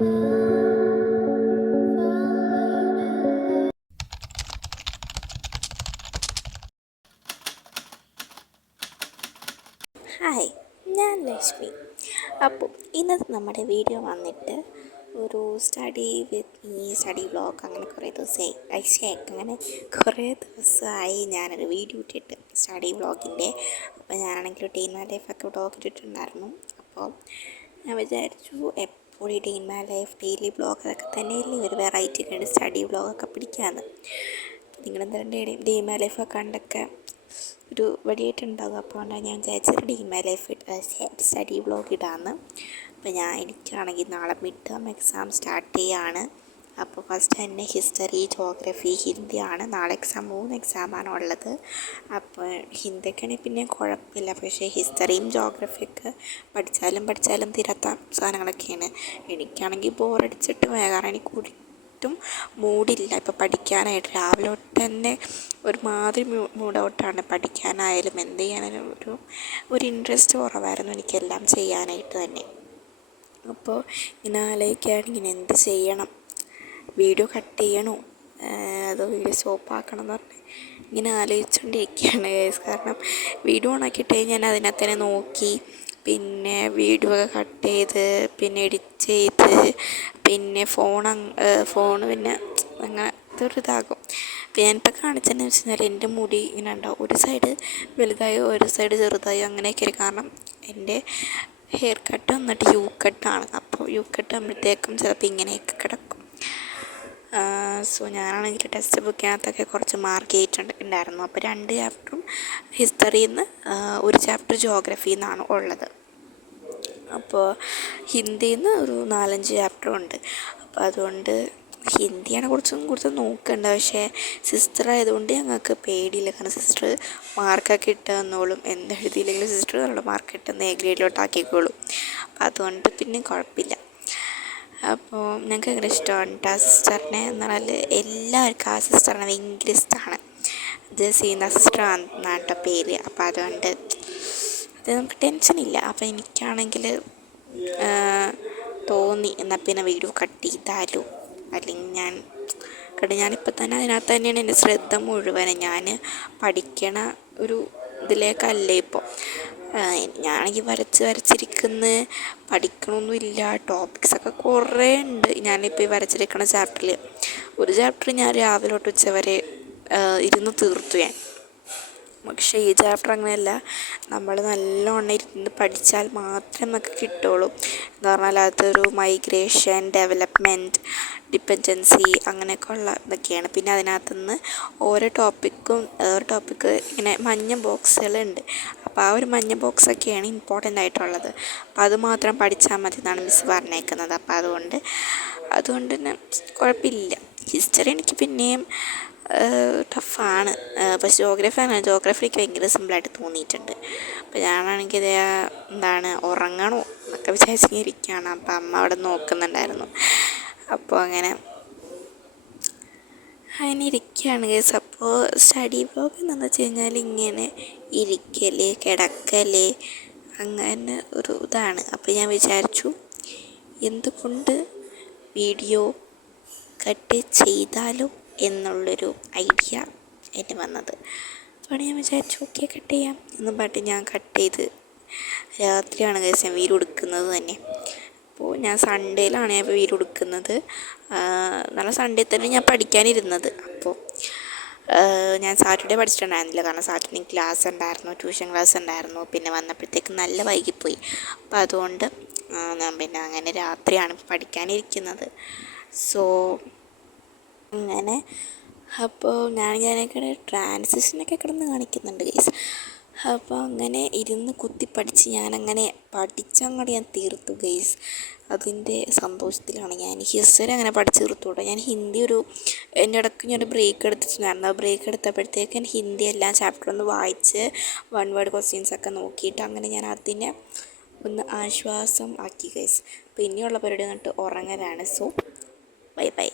Hi, ഞാൻ ലക്ഷ്മി. അപ്പോൾ ഇന്നത്തെ നമ്മുടെ വീഡിയോ വന്നിട്ട് ഒരു സ്റ്റഡി വ്ളോഗ്. അങ്ങനെ കുറേ ദിവസമായി ഞാനൊരു വീഡിയോ ഇട്ടിട്ട് സ്റ്റഡി വ്ളോഗിൻ്റെ. അപ്പോൾ ഞാനാണെങ്കിൽ ഡേ ഇൻ മൈ ലൈഫൊക്കെ വ്ളോഗ് ഇട്ടിട്ടുണ്ടായിരുന്നു. അപ്പോൾ ഞാൻ വിചാരിച്ചു എപ്പോഴും day in my life daily vlog അതൊക്കെ തന്നെയല്ലേ ഒരു വെറൈറ്റി കണ്ട് സ്റ്റഡി വ്ളോഗൊക്കെ പിടിക്കാമെന്ന്. നിങ്ങളെന്തായാലും ഡേ ഇൻ മൈ ലൈഫൊക്കെ കണ്ടൊക്കെ ഒരു വടിയായിട്ടുണ്ടാകും. അപ്പോൾ ഞാൻ വിചാരിച്ചത് day in my life study vlog ഇടാമെന്ന്. അപ്പോൾ എനിക്കാണെങ്കിൽ നാളെ മിഡ് ടേം എക്സാം സ്റ്റാർട്ട് ചെയ്യുകയാണ്. അപ്പോൾ ഫസ്റ്റ് തന്നെ ഹിസ്റ്ററി, ജോഗ്രഫി, ഹിന്ദിയാണ്. നാളെ 3 എക്സാമാണ് ഉള്ളത്. അപ്പോൾ ഹിന്ദിയൊക്കെയാണെങ്കിൽ പിന്നെ കുഴപ്പമില്ല, പക്ഷേ ഹിസ്റ്ററിയും ജോഗ്രഫിയൊക്കെ പഠിച്ചാലും തീരാത്ത സാധനങ്ങളൊക്കെയാണ്. എനിക്കാണെങ്കിൽ ബോറടിച്ചിട്ട് കാരണം എനിക്ക് മൂഡില്ല ഇപ്പോൾ പഠിക്കാനായിട്ട്. രാവിലെ തൊട്ട് തന്നെ ഒരുമാതിരി മൂഡ് ഔട്ടാണ്. പഠിക്കാനായാലും എന്ത് ചെയ്യാനായാലും ഒരു ഇൻട്രസ്റ്റ് കുറവായിരുന്നു എനിക്കെല്ലാം ചെയ്യാനായിട്ട് തന്നെ. അപ്പോൾ ഇങ്ങനെ ആലോചിക്കുകയാണെങ്കിൽ എന്ത് ചെയ്യണം, വീഡിയോ കട്ട് ചെയ്യണോ അതോ വീഡിയോ സ്റ്റോപ്പാക്കണം എന്ന് പറഞ്ഞ് ഇങ്ങനെ ആലോചിച്ചുകൊണ്ടിരിക്കുകയാണ്. കാരണം വീഡിയോ ഓണാക്കിയിട്ട് ഞാൻ അതിനകത്ത് തന്നെ നോക്കി, പിന്നെ വീഡിയോ ഒക്കെ കട്ട് ചെയ്ത് പിന്നെ എഡിറ്റ് ചെയ്ത് പിന്നെ ഫോണ് പിന്നെ അങ്ങനെ ഇതാകും. അപ്പോൾ ഞാനിപ്പോൾ കാണിച്ചതെന്ന് വെച്ച് കഴിഞ്ഞാൽ എൻ്റെ മുടി ഇങ്ങനെ ഉണ്ടാവും, ഒരു സൈഡ് വലുതായോ ഒരു സൈഡ് ചെറുതായോ അങ്ങനെയൊക്കെ. കാരണം എൻ്റെ ഹെയർ കട്ട് വന്നിട്ട് യു കട്ടാണ്. അപ്പോൾ യു കട്ട് ആകുമ്പോഴത്തേക്കും ചിലപ്പോൾ ഇങ്ങനെയൊക്കെ കിടക്കും. സോ ഞാനാണെങ്കിൽ ടെക്സ്റ്റ് ബുക്കിനകത്തൊക്കെ കുറച്ച് മാർക്ക് ചെയ്തിട്ടുണ്ടായിരുന്നു. അപ്പോൾ 2 ചാപ്റ്ററും ഹിസ്റ്ററിയിൽ നിന്ന് 1 ചാപ്റ്റർ ജോഗ്രഫിയിൽ നിന്നാണ് ഉള്ളത്. അപ്പോൾ ഹിന്ദിയിൽ നിന്ന് ഒരു 4-5 ചാപ്റ്ററും ഉണ്ട്. അപ്പോൾ അതുകൊണ്ട് ഹിന്ദിയാണ് കുറച്ച് നോക്കേണ്ടത്. പക്ഷേ സിസ്റ്റർ ആയതുകൊണ്ട് ഞങ്ങൾക്ക് പേടിയില്ല, കാരണം സിസ്റ്റർ മാർക്കൊക്കെ ഇട്ട് തന്നോളും. എന്തെഴുതിയില്ലെങ്കിലും സിസ്റ്റർ നല്ല മാർക്ക് ഇട്ടെന്ന് എ ഗ്രേഡിലോട്ടാക്കിക്കോളും. അപ്പോൾ അതുകൊണ്ട് പിന്നെ കുഴപ്പമില്ല. അപ്പോൾ ഞങ്ങൾക്ക് ഭയങ്കര ഇഷ്ടമാണ് കേട്ടോ സിസ്റ്ററിനെ. എന്ന് പറഞ്ഞാൽ എല്ലാവർക്കും ആ സിസ്റ്ററിനെ ഭയങ്കര ഇഷ്ടമാണ്. ജസീന സിസ്റ്റർ എന്നാണ് കേട്ടോ പേര്. അപ്പോൾ അതുകൊണ്ട് അത് നമുക്ക് ടെൻഷനില്ല. അപ്പോൾ എനിക്കാണെങ്കിൽ തോന്നി എന്നാൽ പിന്നെ വീഡിയോ കട്ട് ചെയ്താലോ, അല്ലെങ്കിൽ ഞാനിപ്പോൾ തന്നെ അതിനകത്ത് തന്നെയാണ് എൻ്റെ ശ്രദ്ധ മുഴുവനും. ഞാൻ പഠിക്കണ ഒരു ഇതിലേക്കല്ലേ ഇപ്പോൾ. ഞാനാണെങ്കിൽ വരച്ചിരിക്കുന്ന പഠിക്കണമൊന്നുമില്ല. ടോപ്പിക്സൊക്കെ കുറേ ഉണ്ട്. ഞാനിപ്പോൾ ഈ വരച്ചിരിക്കുന്ന ചാപ്റ്ററിൽ ഒരു ചാപ്റ്റർ ഞാൻ രാവിലെ തൊട്ട് ഉച്ച വരെ ഇരുന്ന് തീർത്തു ഞാൻ. പക്ഷേ ഈ ചാപ്റ്റർ അങ്ങനെയല്ല, നമ്മൾ നല്ലോണം ഇരുന്ന് പഠിച്ചാൽ മാത്രമേ നമുക്ക് കിട്ടുള്ളൂ. എന്ന് പറഞ്ഞാൽ അതൊരു മൈഗ്രേഷൻ, ഡെവലപ്മെൻറ്റ്, ഡിപ്പെൻഡൻസി അങ്ങനെയൊക്കെ ഉള്ള ഇതൊക്കെയാണ്. പിന്നെ അതിനകത്തുനിന്ന് ഓരോ ടോപ്പിക്ക് ഇങ്ങനെ മഞ്ഞ ബോക്സുകളുണ്ട്. അപ്പോൾ ആ ഒരു മഞ്ഞ ബോക്സൊക്കെയാണ് ഇമ്പോർട്ടൻ്റ് ആയിട്ടുള്ളത്. അപ്പോൾ അത് മാത്രം പഠിച്ചാൽ മതി എന്നാണ് മിസ് പറഞ്ഞേക്കുന്നത്. അപ്പോൾ അതുകൊണ്ട് തന്നെ കുഴപ്പമില്ല. ഹിസ്റ്ററി എനിക്ക് പിന്നെയും ടഫാണ്. പക്ഷേ ജോഗ്രഫി എനിക്ക് ഭയങ്കര സിമ്പിളായിട്ട് തോന്നിയിട്ടുണ്ട്. അപ്പോൾ ഞാനാണെങ്കിൽ ഉറങ്ങണോ എന്നൊക്കെ വിചാരിച്ചിരിക്കുകയാണ്. അപ്പോൾ അമ്മ അവിടെ നോക്കുന്നുണ്ടായിരുന്നു. അപ്പോൾ അങ്ങനെ ഇരിക്കുകയാണ് ഗൈസ്. അപ്പോൾ സ്റ്റഡി വ്ളോഗ് എന്താണെന്ന് വെച്ച് കഴിഞ്ഞാൽ ഇങ്ങനെ ഇരിക്കൽ, കിടക്കൽ, അങ്ങനെ ഒരു ഇതാണ്. അപ്പോൾ ഞാൻ വിചാരിച്ചു എന്തുകൊണ്ട് വീഡിയോ കട്ട് ചെയ്താലോ എന്നുള്ളൊരു ഐഡിയ എൻ്റെ വന്നത്. അപ്പോൾ ഞാൻ വിചാരിച്ചു ഓക്കെ കട്ട് ചെയ്യാം എന്നും പറഞ്ഞിട്ട് ഞാൻ കട്ട് ചെയ്ത് രാത്രിയാണ് ഗൈസ് ഞാൻ വീഡിയോ എടുക്കുന്നത് തന്നെ. അപ്പോൾ ഞാൻ സൺഡേയിലാണ് ഞാൻ വീഡിയോ എടുക്കുന്നത്. നല്ല സൺഡേ തന്നെ ഞാൻ പഠിക്കാനിരുന്നത്. അപ്പോൾ ഞാൻ സാറ്റർഡേ പഠിച്ചിട്ടുണ്ടായിരുന്നില്ല, കാരണം സാറ്റർഡേ ക്ലാസ് ഉണ്ടായിരുന്നു, ട്യൂഷൻ ക്ലാസ് ഉണ്ടായിരുന്നു. പിന്നെ വന്നപ്പോഴത്തേക്ക് നല്ല വൈകിപ്പോയി. അപ്പോൾ അതുകൊണ്ട് ഞാൻ പിന്നെ അങ്ങനെ രാത്രിയാണ് പഠിക്കാനിരിക്കുന്നത്. സോ അങ്ങനെ അപ്പോൾ ഞാനൊക്കെ ട്രാൻസിഷനൊക്കെ കിടന്ന് കാണിക്കുന്നുണ്ട് ഗൈസ്. അപ്പോൾ അങ്ങനെ ഇരുന്ന് കുത്തി പഠിച്ച് ഞാനങ്ങനെ പഠിച്ചങ്ങോട്ട് ഞാൻ തീർത്തു ഗൈസ്. അതിൻ്റെ സന്തോഷത്തിലാണ് ഞാൻ. ഹിസ്റ്ററി അങ്ങനെ പഠിച്ച് തീർത്തുകൂടെ. ഞാൻ ഹിന്ദി എൻ്റെ ഇടയ്ക്ക് ഞാൻ ബ്രേക്ക് എടുത്തിട്ടുണ്ടായിരുന്നു. ആ ബ്രേക്ക് എടുത്തപ്പോഴത്തേക്ക് ഞാൻ ഹിന്ദി എല്ലാം ചാപ്റ്റർ ഒന്ന് വായിച്ച് 1 വേർഡ് ക്വസ്റ്റ്യൻസൊക്കെ നോക്കിയിട്ട് അങ്ങനെ ഞാൻ അതിനെ ഒന്ന് ആശ്വാസം ആക്കി ഗൈസ്. അപ്പോൾ ഇനിയുള്ള പരിപാടി വന്നിട്ട് ഉറങ്ങലാണ്. So by.